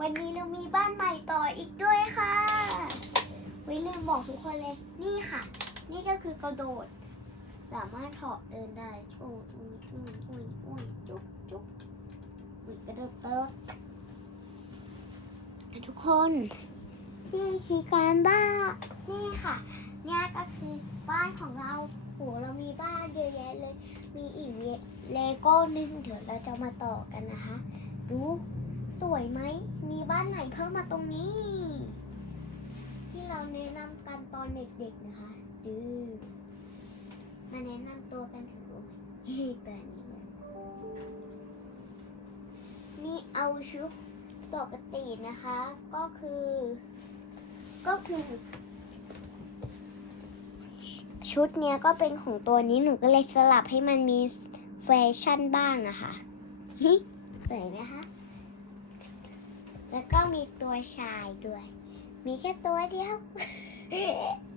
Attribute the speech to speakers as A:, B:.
A: วันนี้เรามีบ้านใหม่ต่ออีกด้วยค่ะวิลืมบอกทุกคนเลย นี่ค่ะ นี่ก็คือกระโดด สามารถถอดเดินได้ โอ้ยอุ้ยอุ้ยอุ้ยอุ้ยจุ๊บจุ๊บอุ้ยกระโดดเติร์ทุกคน นี่คือการบ้าน นี่ค่ะ เนี่ยก็คือบ้านของเราโหเรามีบ้านเยอะแยะเลย มีอีกเลโก้หนึงเดี๋ยวเราจะมาต่อกันนะคะ ดู สวยไหม มีบ้านไหนเพิ่มมาตรงนี้ ที่เราแนะนำกันตอนเด็กๆนะคะดูมาแนะนำตัวกันเถอะโอ้ยแต่นี้นะนี่เอาชุดปกตินะคะ ก็คือ ก็คือ ชุดเนี้ยก็เป็นของตัวนี้หนูก็เลยสลับให้มันมีแฟชั่นบ้างอะค่ะฮิสวยไหมคะ แล้วก็มีตัวชายด้วย มีแค่ตัวเดียว